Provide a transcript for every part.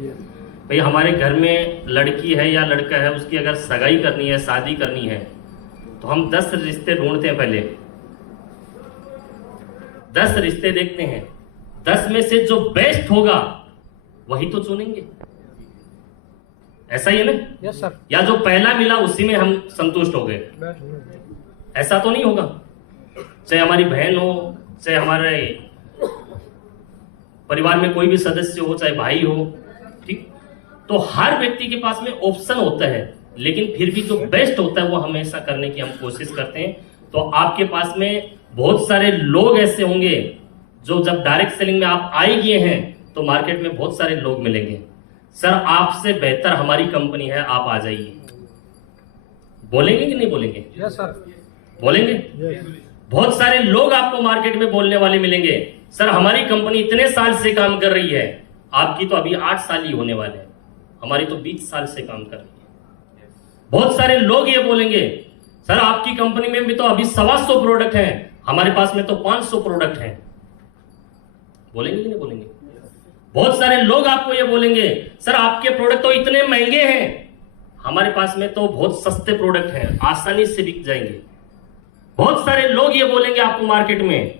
भाई हमारे घर में लड़की है या लड़का है, उसकी अगर सगाई करनी है, शादी करनी है, तो हम 10 रिश्ते ढूंढते हैं। पहले 10 रिश्ते देखते हैं, 10 में से जो बेस्ट होगा वही तो चुनेंगे। ऐसा ही है ना? Yes sir. या जो पहला मिला उसी में हम संतुष्ट हो गए, ऐसा तो नहीं होगा। चाहे हमारी बहन हो, चाहे हमारे परिवार में कोई भी सदस्य हो, चाहे भाई हो, ठीक। तो हर व्यक्ति के पास में ऑप्शन होता है, लेकिन फिर भी जो बेस्ट होता है वो हमेशा करने की हम कोशिश करते हैं। तो आपके पास में बहुत सारे लोग ऐसे होंगे जो जब डायरेक्ट सेलिंग में आप आ गए हैं तो मार्केट में बहुत सारे लोग मिलेंगे, सर आपसे बेहतर हमारी कंपनी है, आप आ जाइए। बोलेंगे कि नहीं बोलेंगे? Yes sir. बोलेंगे। यस। बहुत सारे लोग आपको मार्केट में बोलने वाले मिलेंगे, सर हमारी कंपनी इतने साल से काम कर रही है, आपकी तो अभी 8 साल ही होने वाले हैं, हमारी तो 20 साल से काम कर रही है। बहुत सारे लोग ये बोलेंगे, सर आपकी कंपनी में भी तो अभी 125 प्रोडक्ट हैं, हमारे पास में तो 500 प्रोडक्ट हैं। बोलेंगे कि नहीं बोलेंगे? बहुत सारे लोग आपको ये बोलेंगे, सर आपके प्रोडक्ट तो इतने महंगे हैं, हमारे पास में तो बहुत सस्ते प्रोडक्ट हैं, आसानी से बिक जाएंगे। बहुत सारे लोग ये बोलेंगे आपको मार्केट में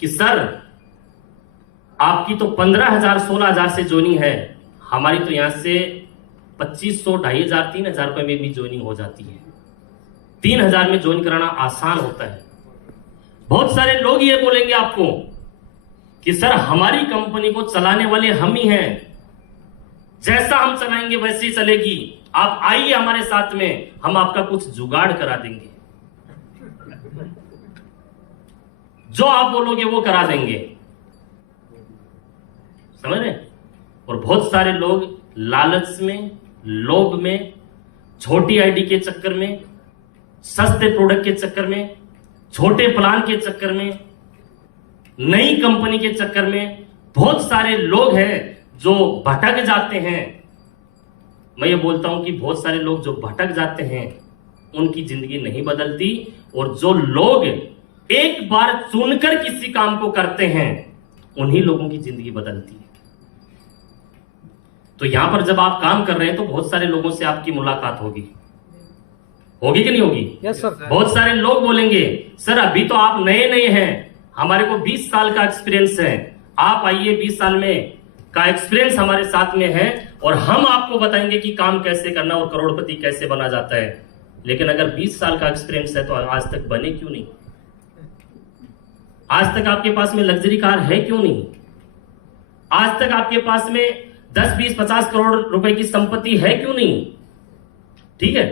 कि सर आपकी तो 15,000 16,000 से ज्वाइनिंग है, हमारी तो यहां से 2500 2,500 3,000 रुपए में भी ज्वाइनिंग हो जाती है, 3,000 में ज्वाइन कराना आसान होता है। बहुत सारे लोग ये बोलेंगे आपको कि सर हमारी कंपनी को चलाने वाले हम ही हैं, जैसा हम चलाएंगे वैसे ही चलेगी, आप आइए हमारे साथ में, हम आपका कुछ जुगाड़ करा देंगे, जो आप बोलोगे वो करा देंगे। समझ रहे? और बहुत सारे लोग लालच में, लोभ में, छोटी आईडी के चक्कर में, सस्ते प्रोडक्ट के चक्कर में, छोटे प्लान के चक्कर में, नई कंपनी के चक्कर में बहुत सारे लोग हैं जो भटक जाते हैं। मैं ये बोलता हूं कि बहुत सारे लोग जो भटक जाते हैं उनकी जिंदगी नहीं बदलती, और जो लोग एक बार चुनकर किसी काम को करते हैं उन्हीं लोगों की जिंदगी बदलती है। तो यहां पर जब आप काम कर रहे हैं तो बहुत सारे लोगों से आपकी मुलाकात होगी कि नहीं होगी? Yes sir. बहुत सारे लोग बोलेंगे, सर अभी तो आप नए नए हैं, हमारे को 20 साल का एक्सपीरियंस है, आप आइए, 20 साल में का एक्सपीरियंस हमारे साथ में है और हम आपको बताएंगे कि काम कैसे करना और करोड़पति कैसे बना जाता है। लेकिन अगर 20 साल का एक्सपीरियंस है तो आज तक बने क्यों नहीं? आज तक आपके पास में लग्जरी कार है क्यों नहीं? आज तक आपके पास में 10 20 50 करोड़ रुपए की संपत्ति है क्यों नहीं? ठीक है,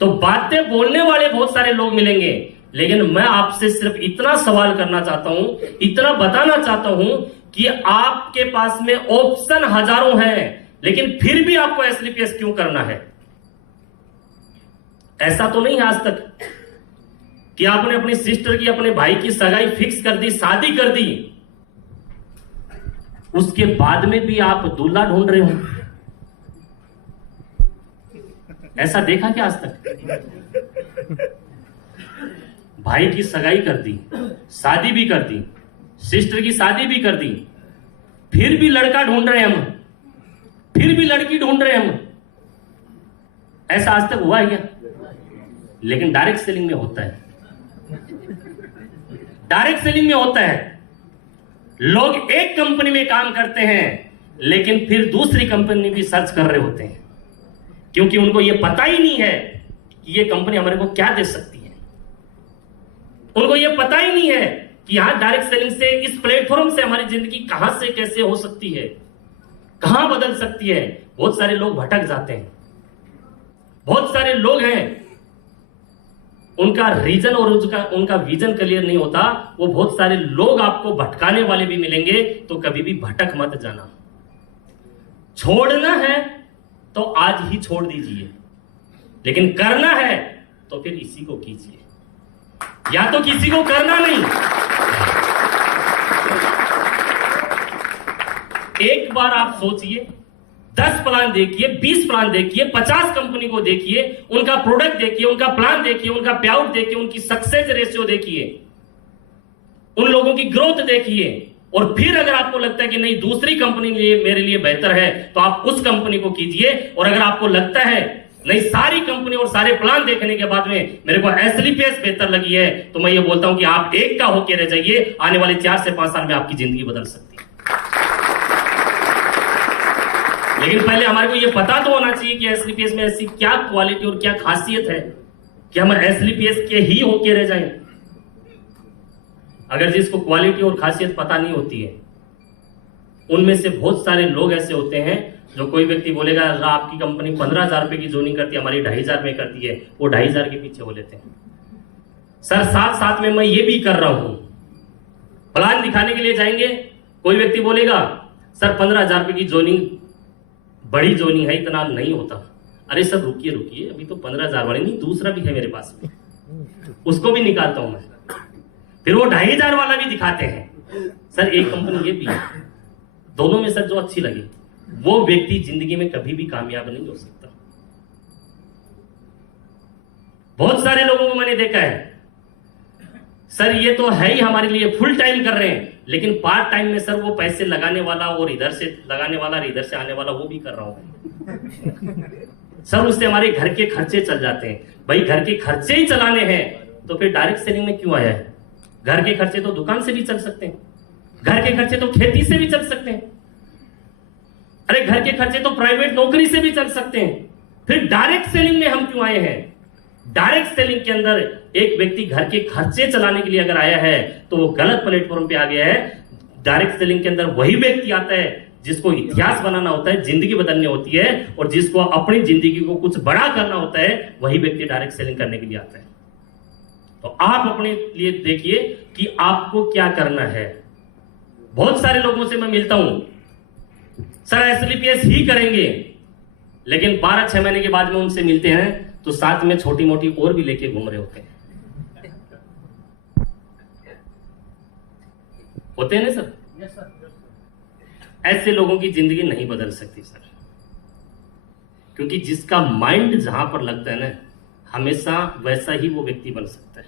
तो बातें बोलने वाले बहुत सारे लोग मिलेंगे, लेकिन मैं आपसे सिर्फ इतना सवाल करना चाहता हूं, इतना बताना चाहता हूं कि आपके पास में ऑप्शन हजारों हैं, लेकिन फिर भी आपको एसलीपीएस क्यों करना है? ऐसा तो नहीं है आज तक कि आपने अपनी सिस्टर की, अपने भाई की सगाई फिक्स कर दी, शादी कर दी, उसके बाद में भी आप दूल्हा ढूंढ रहे हो। ऐसा देखा क्या आज तक? भाई की सगाई कर दी, शादी भी कर दी, सिस्टर की शादी भी कर दी, फिर भी लड़का ढूंढ रहे हम, फिर भी लड़की ढूंढ रहे हम। ऐसा आज तक हुआ है क्या? लेकिन डायरेक्ट सेलिंग में होता है, डायरेक्ट सेलिंग में होता है। लोग एक कंपनी में काम करते हैं लेकिन फिर दूसरी कंपनी भी सर्च कर रहे होते हैं, क्योंकि उनको यह पता ही नहीं है कि यह कंपनी हमारे को क्या दे सकती है। उनको यह पता ही नहीं है कि यहां डायरेक्ट सेलिंग से, इस प्लेटफॉर्म से हमारी जिंदगी कहां से कैसे हो सकती है, कहां बदल सकती है। बहुत सारे लोग भटक जाते हैं, बहुत सारे लोग हैं उनका रीजन और उनका विजन क्लियर नहीं होता। वो बहुत सारे लोग आपको भटकाने वाले भी मिलेंगे, तो कभी भी भटक मत जाना। छोड़ना है तो आज ही छोड़ दीजिए, लेकिन करना है तो फिर इसी को कीजिए, या तो किसी को करना नहीं। एक बार आप सोचिए, 10 प्लान देखिए, 20 प्लान देखिए, 50 कंपनी को देखिए, उनका प्रोडक्ट देखिए, उनका प्लान देखिए, उनका पे आउट देखिए, उनकी सक्सेस रेशियो देखिए, उन लोगों की ग्रोथ देखिए, और फिर अगर आपको लगता है कि नहीं दूसरी कंपनी मेरे लिए बेहतर है तो आप उस कंपनी को कीजिए। और अगर आपको लगता है नहीं सारी कंपनी और सारे प्लान देखने के बाद में मेरे को एसएलपीएस बेहतर लगी है, तो मैं ये बोलता हूं कि आप एक का होके रह जाइए, आने वाले 4 से 5 साल में आपकी जिंदगी बदल सकती है। लेकिन पहले हमारे को ये पता तो होना चाहिए कि एसएलपीएस में ऐसी क्या क्वालिटी और क्या खासियत है कि हम एसएलपीएस के ही होके रह जाएं। अगर जिसको क्वालिटी और खासियत पता नहीं होती है, उनमें से बहुत सारे लोग ऐसे होते हैं जो कोई व्यक्ति बोलेगा आपकी कंपनी 15,000 रुपए की जोनिंग करती है, हमारी 2,500 में करती है, वो 2,500 के पीछे हो लेते हैं। सर साथ साथ में मैं ये भी कर रहा हूं, प्लान दिखाने के लिए जाएंगे, कोई व्यक्ति बोलेगा सर 15,000 रुपए की जोनिंग बड़ी जोनिंग है, इतना नहीं होता। अरे सर रुकिए रुकिए, अभी तो 15,000 वाली नहीं, दूसरा भी है मेरे पास में, उसको भी निकालता हूं मैं। फिर वो 2,500 वाला भी दिखाते हैं, सर एक कंपनी ये भी है। दोनों में सर जो अच्छी लगी, वो व्यक्ति जिंदगी में कभी भी कामयाब नहीं हो सकता। बहुत सारे लोगों को मैंने देखा है, सर ये तो है ही हमारे लिए फुल टाइम कर रहे हैं, लेकिन पार्ट टाइम में सर वो पैसे लगाने वाला और इधर से लगाने वाला और इधर से आने वाला वो भी कर रहा हूं सर, उससे हमारे घर के खर्चे चल जाते हैं। भाई घर के खर्चे ही चलाने हैं तो फिर डायरेक्ट सेलिंग में क्यों आया है? घर के खर्चे तो दुकान से भी चल सकते हैं, घर के खर्चे तो खेती से भी चल सकते हैं, अरे घर के खर्चे तो प्राइवेट नौकरी से भी चल सकते हैं। फिर डायरेक्ट सेलिंग में हम क्यों आए हैं? डायरेक्ट सेलिंग के अंदर एक व्यक्ति घर के खर्चे चलाने के लिए अगर आया है तो वो गलत प्लेटफॉर्म पे आ गया है। डायरेक्ट सेलिंग के अंदर वही व्यक्ति आता है जिसको इतिहास बनाना होता है, जिंदगी बदलनी होती है, और जिसको अपनी जिंदगी को कुछ बड़ा करना होता है, वही व्यक्ति डायरेक्ट सेलिंग करने के लिए आता है। तो आप अपने लिए देखिए कि आपको क्या करना है। बहुत सारे लोगों से मैं मिलता हूं, सर एसएलपीएस ही करेंगे, लेकिन 12-6 महीने के बाद में उनसे मिलते हैं तो साथ में छोटी मोटी और भी लेके घूम रहे होते हैं ना सर? Yes sir. ऐसे लोगों की जिंदगी नहीं बदल सकती सर, क्योंकि जिसका माइंड जहां पर लगता है ना, हमेशा वैसा ही वो व्यक्ति बन सकता है।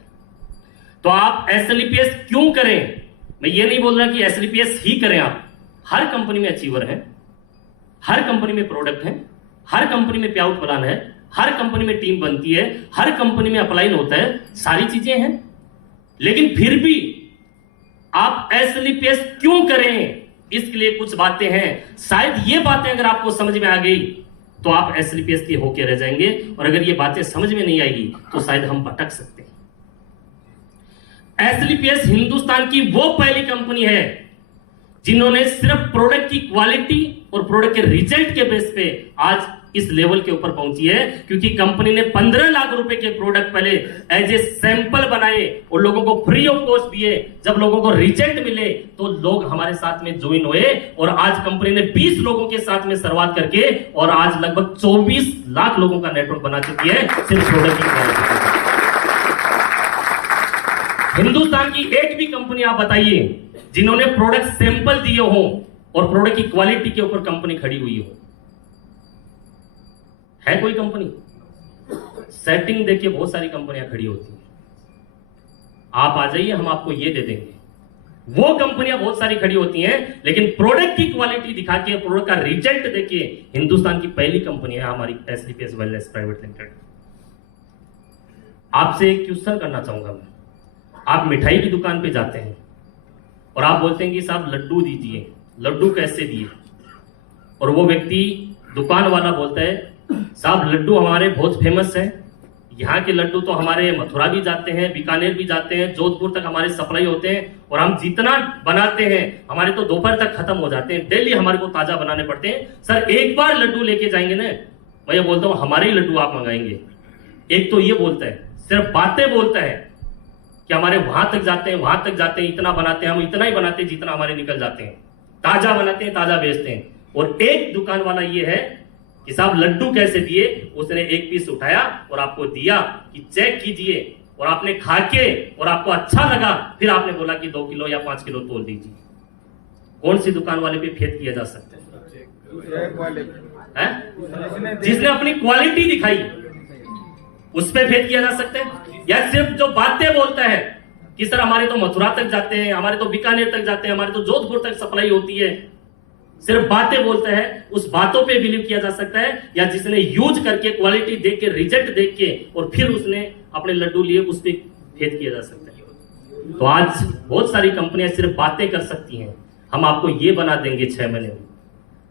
तो आप एसएलपीएस क्यों करें? मैं ये नहीं बोल रहा कि एसएलपीएस ही करें। आप हर कंपनी में अचीवर है, हर कंपनी में प्रोडक्ट है, हर कंपनी में पे आउट प्लान है, हर कंपनी में टीम बनती है, हर कंपनी में अपलाइन होता है, सारी चीजें हैं, लेकिन फिर भी आप एसएलपीएस क्यों करें? इसके लिए कुछ बातें हैं। शायद ये बातें अगर आपको समझ में आ गई तो आप एसएलपीएस के होके रह जाएंगे, और अगर ये बातें समझ में नहीं आएगी तो शायद हम भटक सकते हैं। एसएलपीएस हिंदुस्तान की वो पहली कंपनी है जिन्होंने सिर्फ प्रोडक्ट की क्वालिटी और प्रोडक्ट के रिजल्ट के बेस पे आज इस लेवल के ऊपर पहुंची है, क्योंकि कंपनी ने 15 लाख रुपए के प्रोडक्ट पहले एज ए सैंपल बनाए और लोगों को फ्री ऑफ कॉस्ट दिए। जब लोगों को रिजल्ट मिले तो लोग हमारे साथ में ज्वाइन हुए, और आज कंपनी ने 20 लोगों के साथ में शुरुआत करके और आज लगभग 24 लाख लोगों का नेटवर्क बना चुकी है सिर्फ प्रोडक्ट की क्वालिटी। हिंदुस्तान की एक भी कंपनी आप बताइए जिन्होंने प्रोडक्ट सैंपल दिए हो और प्रोडक्ट की क्वालिटी के ऊपर कंपनी खड़ी हुई हो? है कोई कंपनी? सेटिंग देखिए बहुत सारी कंपनियां खड़ी होती हैं, आप आ जाइए हम आपको ये दे देंगे। वो कंपनियां बहुत सारी खड़ी होती हैं, लेकिन प्रोडक्ट की क्वालिटी दिखा के, प्रोडक्ट का रिजल्ट देखिए, हिंदुस्तान की पहली कंपनी है हमारी एसएलपीएस वेलनेस प्राइवेट लिमिटेड। आपसे एक क्वेश्चन करना चाहूंगा मैं। आप मिठाई की दुकान पे जाते हैं और आप बोलते हैं कि साहब लड्डू दीजिए, लड्डू कैसे दिए? और वो व्यक्ति दुकान वाला बोलता है साहब लड्डू हमारे बहुत फेमस है, यहाँ के लड्डू तो हमारे मथुरा भी जाते हैं, बीकानेर भी जाते हैं, जोधपुर तक हमारे सप्लाई होते हैं, और हम जितना बनाते हैं हमारे तो दोपहर तक खत्म हो जाते हैं, डेली हमारे को ताजा बनाने पड़ते हैं। सर एक बार लड्डू लेके जाएंगे ना, मैं ये बोलता हूँ हमारे ही लड्डू आप मंगाएंगे। एक तो ये बोलता है, सिर्फ बातें बोलता है कि हमारे वहां तक जाते हैं, वहां तक जाते हैं, इतना बनाते हैं, हम इतना ही बनाते हैं जितना हमारे निकल जाते हैं, ताजा बनाते हैं, ताजा बेचते हैं। और एक दुकान वाला ये है कि साहब लड्डू कैसे दिए? उसने एक पीस उठाया और आपको दिया कि चेक कीजिए, और आपने खा के और आपको अच्छा लगा, फिर आपने बोला कि 2 किलो या 5 किलो तोल दीजिए। कौन सी दुकान वाले पे फेथ किया जा सकता है? जिसने अपनी क्वालिटी दिखाई उस पे फेथ किया जा सकता है? या सिर्फ जो बातें बोलता है कि सर हमारे तो मथुरा तक जाते हैं, हमारे तो बीकानेर तक जाते हैं, हमारे तो जोधपुर तक सप्लाई होती है। सिर्फ बातें बोलते हैं, उस बातों पे बिलीव किया जा सकता है, या जिसने यूज करके क्वालिटी देख के रिजल्ट देख के और फिर उसने अपने लड्डू लिए उस पर भेद किया जा सकता है। तो आज बहुत सारी कंपनियां सिर्फ बातें कर सकती हैं, हम आपको ये बना देंगे 6 महीने में।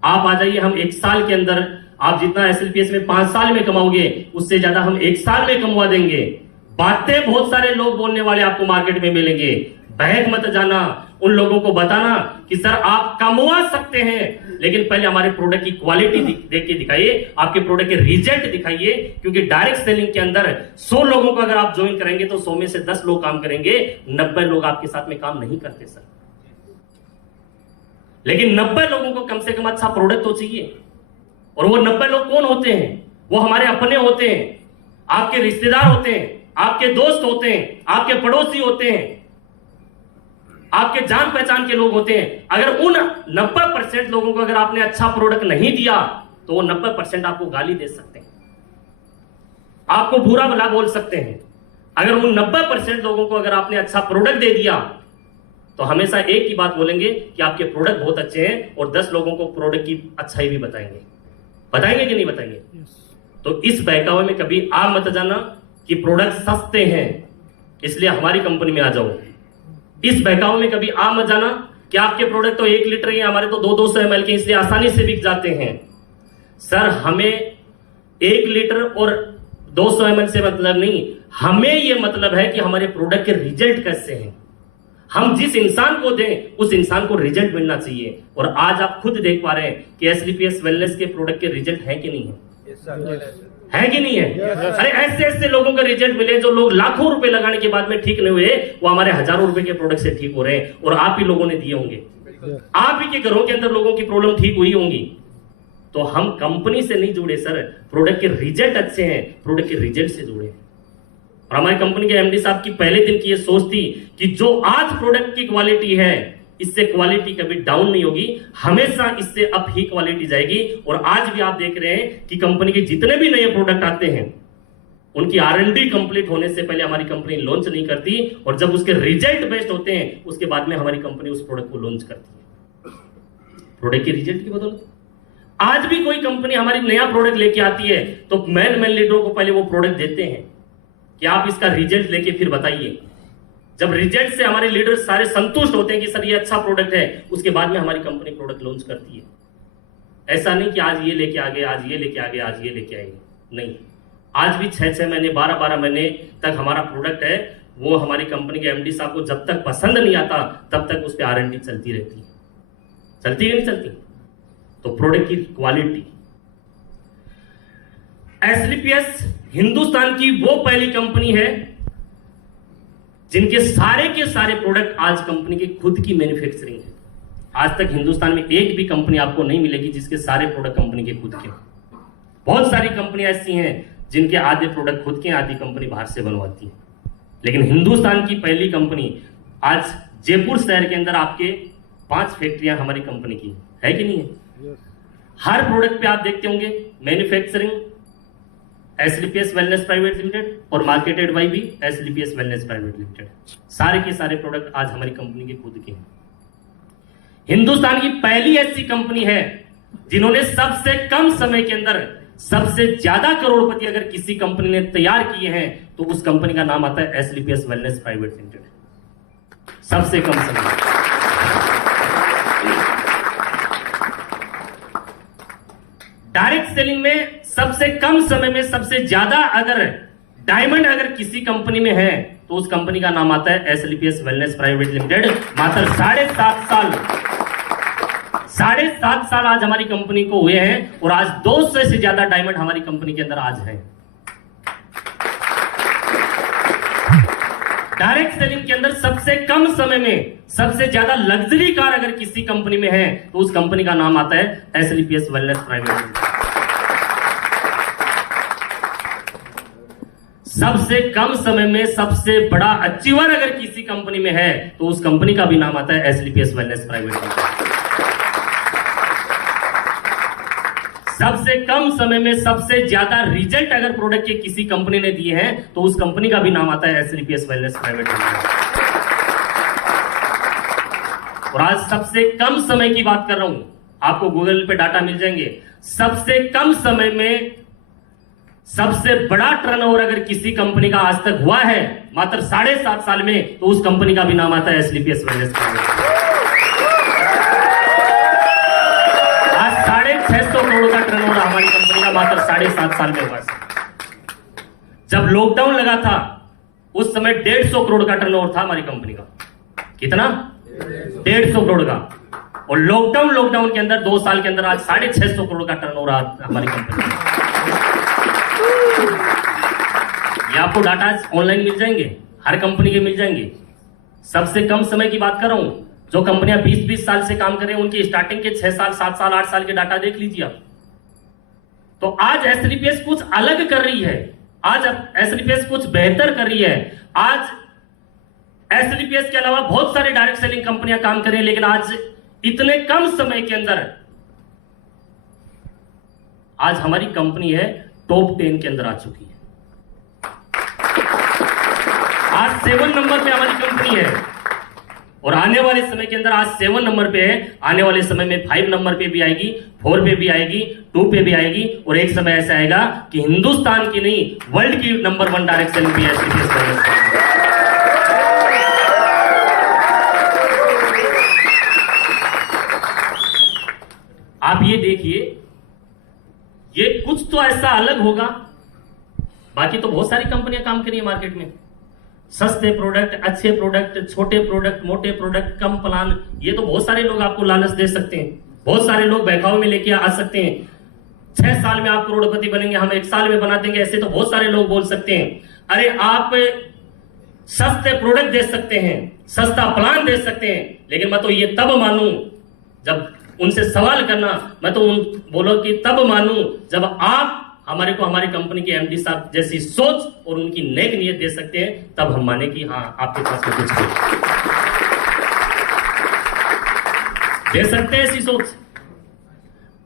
आप आ जाइए, हम 1 साल के अंदर आप जितना SLPS में 5 साल में कमाओगे उससे ज्यादा हम 1 साल में कमवा देंगे। बातें बहुत सारे लोग बोलने वाले आपको मार्केट में मिलेंगे, बहक मत जाना, उन लोगों को बताना कि सर आप कमवा सकते हैं, लेकिन पहले हमारे प्रोडक्ट की क्वालिटी देख के दिखाइए, आपके प्रोडक्ट के रिजल्ट दिखाइए। क्योंकि डायरेक्ट सेलिंग के अंदर 100 लोगों को अगर आप ज्वाइन करेंगे तो 100 में से 10 लोग काम करेंगे, 90 लोग आपके साथ में काम नहीं करते सर। लेकिन 90 लोगों को कम से कम अच्छा प्रोडक्ट तो चाहिए। और वो 90 लोग कौन होते हैं? वो हमारे अपने होते हैं, आपके रिश्तेदार होते हैं, आपके दोस्त होते हैं, आपके पड़ोसी होते हैं, आपके जान पहचान के लोग होते हैं। अगर उन 90% लोगों को अगर आपने अच्छा प्रोडक्ट नहीं दिया तो वो 90% आपको गाली दे सकते हैं, आपको बुरा भला बोल सकते हैं। अगर उन 90% लोगों को अगर आपने अच्छा प्रोडक्ट दे दिया तो हमेशा एक ही बात बोलेंगे कि आपके प्रोडक्ट बहुत अच्छे हैं, और 10 लोगों को प्रोडक्ट की अच्छाई भी बताएंगे। बताएंगे कि नहीं बताएंगे? तो इस बहकावे में कभी आ मत जाना कि प्रोडक्ट सस्ते हैं इसलिए हमारी कंपनी में आ जाओ। इस बहकावे में कभी आ मत जाना कि आपके प्रोडक्ट तो 1 लीटर ही है, हमारे तो 200 ml के इसलिए आसानी से बिक जाते हैं। सर हमें 1 लीटर और 200 ml से मतलब नहीं, हमें यह मतलब है कि हमारे प्रोडक्ट के रिजल्ट कैसे हैं। हम जिस इंसान को दें उस इंसान को रिजल्ट मिलना चाहिए। और आज आप खुद देख पा रहे हैं कि SLPS वेलनेस के प्रोडक्ट के रिजल्ट है कि नहीं है? है कि नहीं है? अरे ऐसे ऐसे लोगों का रिजल्ट मिले जो लोग लाखों रुपए लगाने के बाद में ठीक नहीं हुए, वो हमारे हजारों रुपए के प्रोडक्ट से ठीक हो रहे हैं। और आप ही लोगों ने दिए होंगे, आप ही के घरों के अंदर लोगों की प्रॉब्लम ठीक हुई होंगी। तो हम कंपनी से नहीं जुड़े सर, प्रोडक्ट के रिजल्ट अच्छे हैं, प्रोडक्ट के रिजल्ट से जुड़े। और हमारी कंपनी के MD साहब की पहले दिन की ये सोच थी कि जो आज प्रोडक्ट की क्वालिटी है इससे क्वालिटी कभी डाउन नहीं होगी, हमेशा इससे अप ही क्वालिटी जाएगी। और आज भी आप देख रहे हैं कि कंपनी के जितने भी नए प्रोडक्ट आते हैं उनकी R&D कंप्लीट होने से पहले हमारी कंपनी लॉन्च नहीं करती, और जब उसके रिजल्ट बेस्ट होते हैं उसके बाद में हमारी कंपनी उस प्रोडक्ट को लॉन्च करती है। प्रोडक्ट के रिजल्ट की बदौलत आज भी कोई कंपनी हमारी नया प्रोडक्ट लेके आती है तो मेन लीडरों को पहले वो प्रोडक्ट देते हैं कि आप इसका रिजल्ट लेके फिर बताइए। जब रिजल्ट से हमारे लीडर सारे संतुष्ट होते हैं कि सर ये अच्छा प्रोडक्ट है, उसके बाद में हमारी कंपनी प्रोडक्ट लॉन्च करती है। ऐसा नहीं कि आज ये लेके आ गए, आज ये लेके आ गए, आज ये लेके आएंगे, नहीं। आज भी 6-6 महीने 12-12 महीने तक हमारा प्रोडक्ट है, वो हमारी कंपनी के MD साहब को जब तक पसंद नहीं आता तब तक उस पर R&D चलती रहती है। चलती है नहीं चलती? तो प्रोडक्ट की क्वालिटी, SLPS हिंदुस्तान की वो पहली कंपनी है जिनके सारे के सारे प्रोडक्ट आज कंपनी की खुद की मैन्युफैक्चरिंग है। आज तक हिंदुस्तान में एक भी कंपनी आपको नहीं मिलेगी जिसके सारे प्रोडक्ट कंपनी के खुद के। बहुत सारी कंपनियां ऐसी हैं जिनके आधे प्रोडक्ट खुद के, आधी कंपनी बाहर से बनवाती है। लेकिन हिंदुस्तान की पहली कंपनी आज जयपुर शहर के अंदर आपके 5 फैक्ट्रियां हमारी कंपनी की है कि नहीं है? हर प्रोडक्ट पे आप देखते होंगे manufacturing SLPS wellness private limited और मार्केटेड बाय भी SLPS वेलनेस प्राइवेट लिमिटेड। सारे के सारे प्रोडक्ट आज हमारी कंपनी के खुद के हैं। हिंदुस्तान की पहली ऐसी कंपनी है जिन्होंने सबसे कम समय के अंदर सबसे ज्यादा करोड़पति अगर किसी कंपनी ने तैयार किए हैं तो उस कंपनी का नाम आता है SLPS वेलनेस प्राइवेट लिमिटेड। सबसे कम समय, डायरेक्ट सेलिंग में सबसे कम समय में सबसे ज्यादा अगर डायमंड अगर किसी कंपनी में है तो उस कंपनी का नाम आता है SLPS वेलनेस प्राइवेट लिमिटेड। मात्र 7.5 साल आज हमारी कंपनी को हुए हैं और आज 200 से ज्यादा डायमंड हमारी कंपनी के अंदर आज है। डायरेक्ट सेलिंग के अंदर सबसे कम समय में सबसे ज्यादा लग्जरी कार अगर किसी कंपनी में है तो उस कंपनी का नाम आता है SLPS वेलनेस प्राइवेट लिमिटेड। सबसे कम समय में सबसे बड़ा अचीवर अगर किसी कंपनी में है तो उस कंपनी का भी नाम आता है SLPS वेलनेस प्राइवेट लिमिटेड। सबसे कम समय में सबसे ज्यादा रिजल्ट अगर प्रोडक्ट के किसी कंपनी ने दिए हैं तो उस कंपनी का भी नाम आता है SLPS वेलनेस प्राइवेट लिमिटेड। और आज सबसे कम समय की बात कर रहा हूं, आपको गूगल पे डाटा मिल जाएंगे। सबसे कम समय में सबसे बड़ा टर्नओवर अगर किसी कंपनी का आज तक हुआ है मात्र 7.5 साल में, तो उस कंपनी का भी नाम आता है एसलीपीएस वेलनेस। आज 650 करोड़ का टर्नओवर हमारी कंपनी का मात्र 7.5 साल में हुआ है। जब लॉकडाउन लगा था उस समय 150 करोड़ का टर्नओवर था हमारी कंपनी का। कितना? 150 करोड़ का। और लॉकडाउन के अंदर 2 साल के अंदर आज 650 करोड़ का टर्नओवर हमारी कंपनी का। ये आपको डाटा ऑनलाइन मिल जाएंगे, हर कंपनी के मिल जाएंगे। सबसे कम समय की बात कर रहा हूं, जो कंपनियां 20-20 साल से काम कर रहे हैं उनकी स्टार्टिंग के 6 साल, 7 साल, 8 साल के डाटा देख लीजिए आप। तो आज एसलीपीएस कुछ अलग कर रही है, आज एसलीपीएस कुछ बेहतर कर रही है। आज एसलीपीएस के अलावा बहुत सारे डायरेक्ट सेलिंग कंपनियां काम कर रही हैं, लेकिन आज इतने कम समय के अंदर आज हमारी कंपनी है टॉप 10 के अंदर आ चुकी है। आज 7 नंबर पे हमारी कंपनी है और आने वाले समय के अंदर आज 7 नंबर पे है, आने वाले समय में 5 नंबर पे भी आएगी, 4 पे भी आएगी, 2 पे भी आएगी और एक समय ऐसा आएगा कि हिंदुस्तान की नहीं वर्ल्ड की नंबर 1 डायरेक्ट सेलिंग भी एसलीपीएस। आप ये देखिए, ये कुछ तो ऐसा अलग होगा, बाकी तो बहुत सारी कंपनियां काम कर रही है मार्केट में। सस्ते प्रोडक्ट, अच्छे प्रोडक्ट, छोटे प्रोडक्ट, मोटे प्रोडक्ट, कम प्लान, ये तो बहुत सारे लोग आपको लालच दे सकते हैं, बहुत सारे लोग बहकावे में लेके आ सकते हैं। 6 साल में आप करोड़पति बनेंगे, हम 1 साल में बना देंगे, ऐसे तो बहुत सारे लोग बोल सकते हैं। अरे आप सस्ते प्रोडक्ट दे सकते हैं, सस्ता प्लान दे सकते हैं, लेकिन मैं तो ये तब मानूं, जब उनसे सवाल करना, मैं तो बोलो कि तब मानूं जब आप हमारी कंपनी के एमडी साहब जैसी सोच और उनकी नेक नियत दे सकते हैं, तब हम माने कि हाँ आपके पास में कुछ दे सकते हैं ऐसी सोच।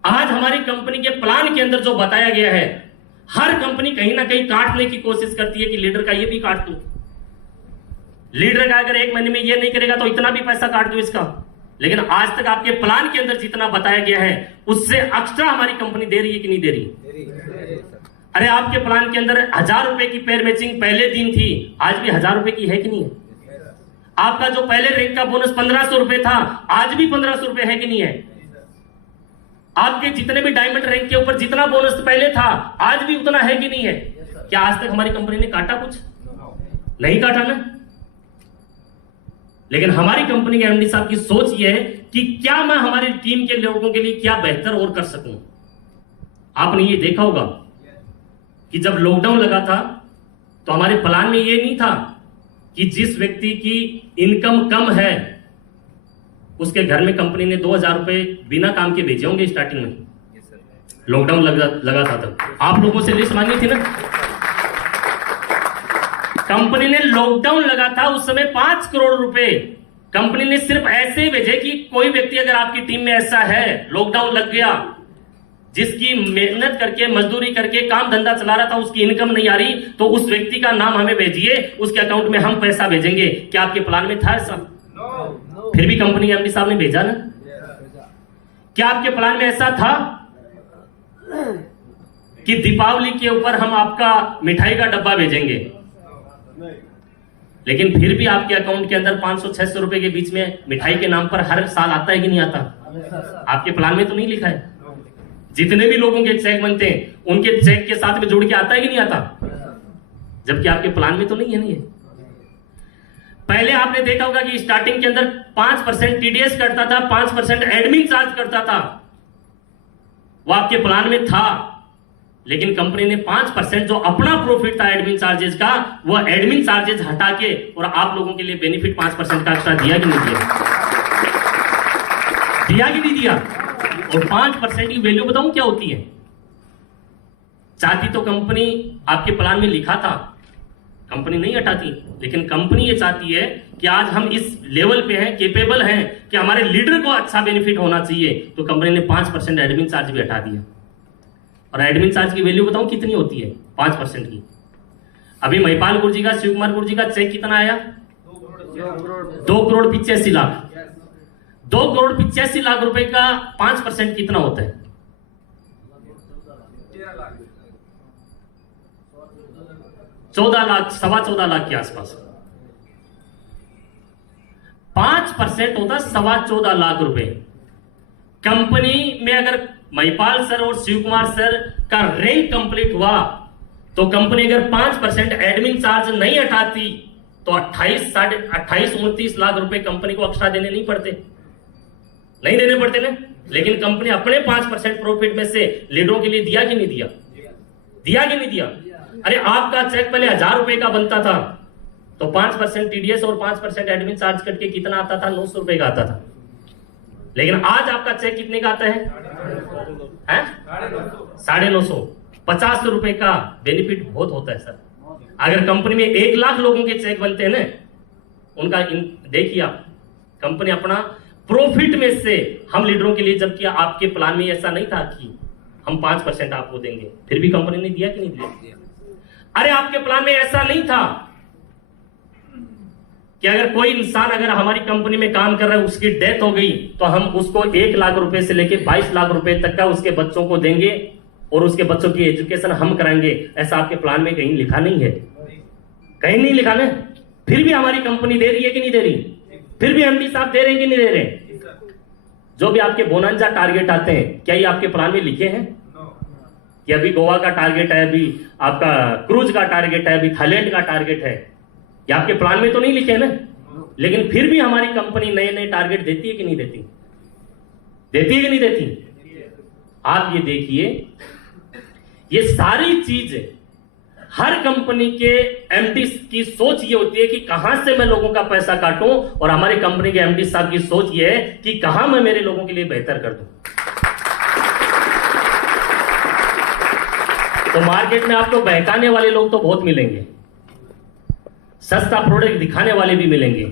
आज हमारी कंपनी के प्लान के अंदर जो बताया गया है, हर कंपनी कहीं ना कहीं काटने की कोशिश करती है कि लीडर का ये भी काट दूं, लीडर का अगर 1 महीने में ये नहीं करेगा तो इतना भी पैसा काट दूं इसका। लेकिन आज तक आपके प्लान के अंदर जितना बताया गया है उससे एक्स्ट्रा हमारी कंपनी दे रही है कि नहीं दे रही? अरे आपके प्लान के अंदर 1000 रुपए की पेयर मैचिंग पहले दिन थी, आज भी 1000 रुपए की है कि नहीं है? आपका जो पहले रैंक का बोनस 1500 रुपए था, आज भी 1500 रुपए है कि नहीं है? आपके जितने भी डायमंड रैंक के ऊपर जितना बोनस पहले था, आज भी उतना है कि नहीं है? क्या आज तक हमारी कंपनी ने काटा? कुछ नहीं काटा ना। लेकिन हमारी कंपनी के एमडी साहब की सोच यह है कि क्या मैं हमारी टीम के लोगों के लिए क्या बेहतर और कर सकूं। आपने ये देखा होगा कि जब लॉकडाउन लगा था तो हमारे प्लान में ये नहीं था कि जिस व्यक्ति की इनकम कम है उसके घर में कंपनी ने 2000 रुपए बिना काम के भेजे होंगे स्टार्टिंग में। लॉकडाउन लगा था तब आप लोगों से लिस्ट मांगी थी ना। कंपनी ने लॉकडाउन लगा था उस समय 5 करोड़ रुपए कंपनी ने सिर्फ ऐसे भेजे कि कोई व्यक्ति अगर आपकी टीम में ऐसा है, लॉकडाउन लग गया, जिसकी मेहनत करके मजदूरी करके काम धंधा चला रहा था, उसकी इनकम नहीं आ रही, तो उस व्यक्ति का नाम हमें भेजिए, उसके अकाउंट में हम पैसा भेजेंगे। क्या आपके प्लान में था ऐसा? फिर भी कंपनी एमडी साहब ने भेजा ना। क्या आपके प्लान में ऐसा था कि दीपावली के ऊपर हम आपका मिठाई का डब्बा भेजेंगे? लेकिन फिर भी आपके अकाउंट के अंदर 500-600 रुपए के बीच में मिठाई के नाम पर हर साल आता है कि नहीं आता? आपके प्लान में तो नहीं लिखा है। जितने भी लोगों के चेक बनते हैं उनके चेक के साथ में जुड़ के आता है कि नहीं आता? जबकि आपके प्लान में तो नहीं है। नहीं है। पहले आपने देखा होगा कि स्टार्टिंग के अंदर 5% टीडीएस कटता था, 5% एडमिन चार्ज करता था, वो आपके प्लान में था। लेकिन कंपनी ने 5% जो अपना प्रॉफिट था एडमिन चार्जेस का, वो एडमिन चार्जेस हटा के और आप लोगों के लिए बेनिफिट 5% का एक्स्ट्रा दिया कि नहीं दिया? दिया कि नहीं दिया? और 5% की वैल्यू बताऊं क्या होती है? चाहती तो कंपनी आपके प्लान में लिखा था, कंपनी नहीं हटाती, लेकिन कंपनी ये चाहती है कि आज हम इस लेवल पे हैं, कैपेबल हैं कि हमारे लीडर को अच्छा बेनिफिट होना चाहिए, तो कंपनी ने 5% एडमिन चार्ज भी हटा दिया। और एडमिन चार्ज की वैल्यू बताऊं कितनी होती है? 5% की। अभी महिपाल गुरु जी का, शिव कुमार गुरु जी का चेक कितना आया? 2 करोड़ 85 लाख। 2,85,00,000 रुपए का 5% कितना होता है? 14 लाख, 14.25 लाख के आसपास। 5% होता 14.25 लाख रुपए। कंपनी में अगर महिपाल सर और शिव कुमार सर का रैंक कंप्लीट हुआ तो कंपनी अगर 5% एडमिन चार्ज नहीं हटाती तो 28-29 लाख रुपए कंपनी को एक्स्ट्रा देने नहीं पड़ते, नहीं देने पड़ते ना। लेकिन कंपनी अपने 5% प्रॉफिट में से लीडरों के लिए दिया कि नहीं दिया? दिया कि नहीं दिया? अरे आपका चेक पहले 1,000 रुपए का बनता था तो 5% टीडीएस और 5% एडमिन चार्ज कट के कितना आता था? 900 रुपए का आता था। लेकिन आज आपका चेक कितने का आता है? 950, 50 रुपए का बेनिफिट बहुत होता है सर। अगर कंपनी में 1 लाख लोगों के चेक बनते हैं ना, उनका देखिए आप, कंपनी अपना प्रॉफिट में से हम लीडरों के लिए, जबकि आपके प्लान में ऐसा नहीं था कि हम 5% आपको देंगे, फिर भी कंपनी ने दिया कि नहीं दिया? अरे आपके प्लान में ऐसा नहीं था कि अगर कोई इंसान अगर हमारी कंपनी में काम कर रहा है, उसकी डेथ हो गई तो हम उसको 1 लाख रुपए से लेकर 22 लाख रुपए तक का उसके बच्चों को देंगे और उसके बच्चों की एजुकेशन हम कराएंगे। ऐसा आपके प्लान में कहीं लिखा नहीं है, कहीं नहीं लिखा ना। फिर भी हमारी कंपनी दे रही है कि नहीं दे रही? फिर भी एमडी साहब दे रहे हैं कि नहीं दे रहे? जो भी आपके बोनांजा टारगेट आते हैं, क्या ये आपके प्लान में लिखे हैं? कि अभी गोवा का टारगेट है, अभी आपका क्रूज का टारगेट है, अभी थाईलैंड का टारगेट है, ये आपके प्लान में तो नहीं लिखे ना। लेकिन फिर भी हमारी कंपनी नए नए टारगेट देती है कि नहीं देती? देती है कि नहीं देती? आप ये देखिए, ये सारी चीज हर कंपनी के एमडी की सोच ये होती है कि कहां से मैं लोगों का पैसा काटूं, और हमारी कंपनी के एमडी साहब की सोच ये है कि कहां मैं मेरे लोगों के लिए बेहतर कर दूं। तो मार्केट में आपको बहकाने वाले लोग तो बहुत मिलेंगे, सस्ता प्रोडक्ट दिखाने वाले भी मिलेंगे,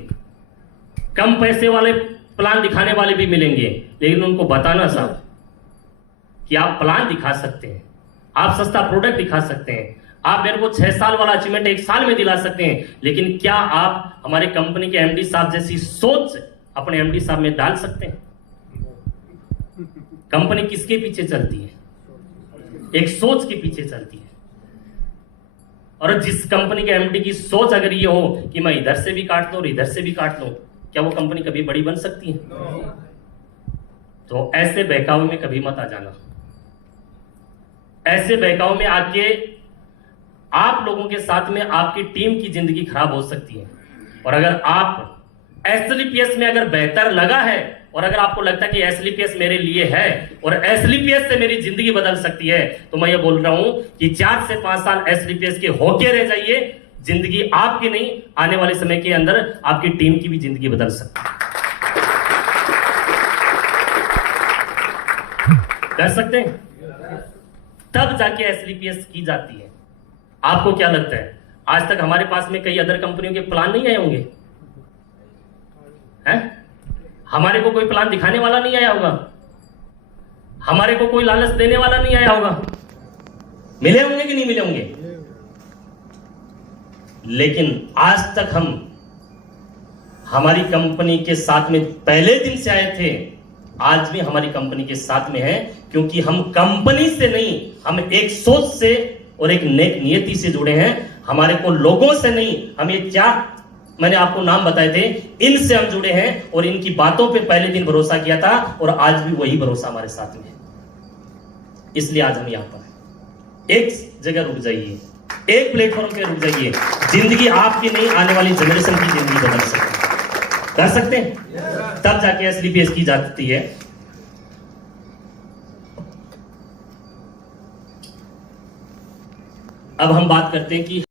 कम पैसे वाले प्लान दिखाने वाले भी मिलेंगे, लेकिन उनको बताना साहब कि आप प्लान दिखा सकते हैं, आप सस्ता प्रोडक्ट दिखा सकते हैं, आप मेरे को 6 साल वाला अचीवमेंट 1 साल में दिला सकते हैं, लेकिन क्या आप हमारे कंपनी के एमडी साहब जैसी सोच अपने एमडी साहब में डाल सकते हैं? कंपनी किसके पीछे चलती है? एक सोच के पीछे चलती है। और जिस कंपनी के एमडी की सोच अगर ये हो कि मैं इधर से भी काट लूं और इधर से भी काट लूं, क्या वो कंपनी कभी बड़ी बन सकती है? तो ऐसे बहकावे में कभी मत आ जाना। ऐसे बहकाव में आके आप लोगों के साथ में आपकी टीम की जिंदगी खराब हो सकती है। और अगर आप एसलीपीएस में अगर बेहतर लगा है और अगर आपको लगता है कि एसलीपीएस मेरे लिए है और एसलीपीएस से मेरी जिंदगी बदल सकती है, तो मैं ये बोल रहा हूं कि 4 से 5 साल एसलीपीएस के होके रह जाइए। जिंदगी आपकी नहीं, आने वाले समय के अंदर आपकी टीम की भी जिंदगी बदल सकती है। कर सकते हैं, तब जाके एसलीपीएस की जाती है। आपको क्या लगता है, आज तक हमारे पास में कई अदर कंपनियों के प्लान नहीं आए होंगे? हैं? हमारे को कोई प्लान दिखाने वाला नहीं आया होगा, हमारे को कोई लालच देने वाला नहीं आया होगा। मिले होंगे कि नहीं मिले होंगे? लेकिन आज तक हम हमारी कंपनी के साथ में पहले दिन से आए थे, आज भी हमारी कंपनी के साथ में है, क्योंकि हम कंपनी से नहीं, हम एक सोच से और एक नेक नियति से जुड़े हैं। हमारे को लोगों से नहीं, हम ये 4 मैंने आपको नाम बताए थे, इनसे हम जुड़े हैं और इनकी बातों पे पहले दिन भरोसा किया था और आज भी वही भरोसा हमारे साथ में है। इसलिए आज हम यहां पर हैं। एक जगह रुक जाइए, एक प्लेटफॉर्म पे रुक जाइए। जिंदगी आपकी नहीं, आने वाली जनरेशन की जिंदगी बदल सकती है। कर सकते हैं, तब जाके एसलीपीएस की जाती है। अब हम बात करते हैं कि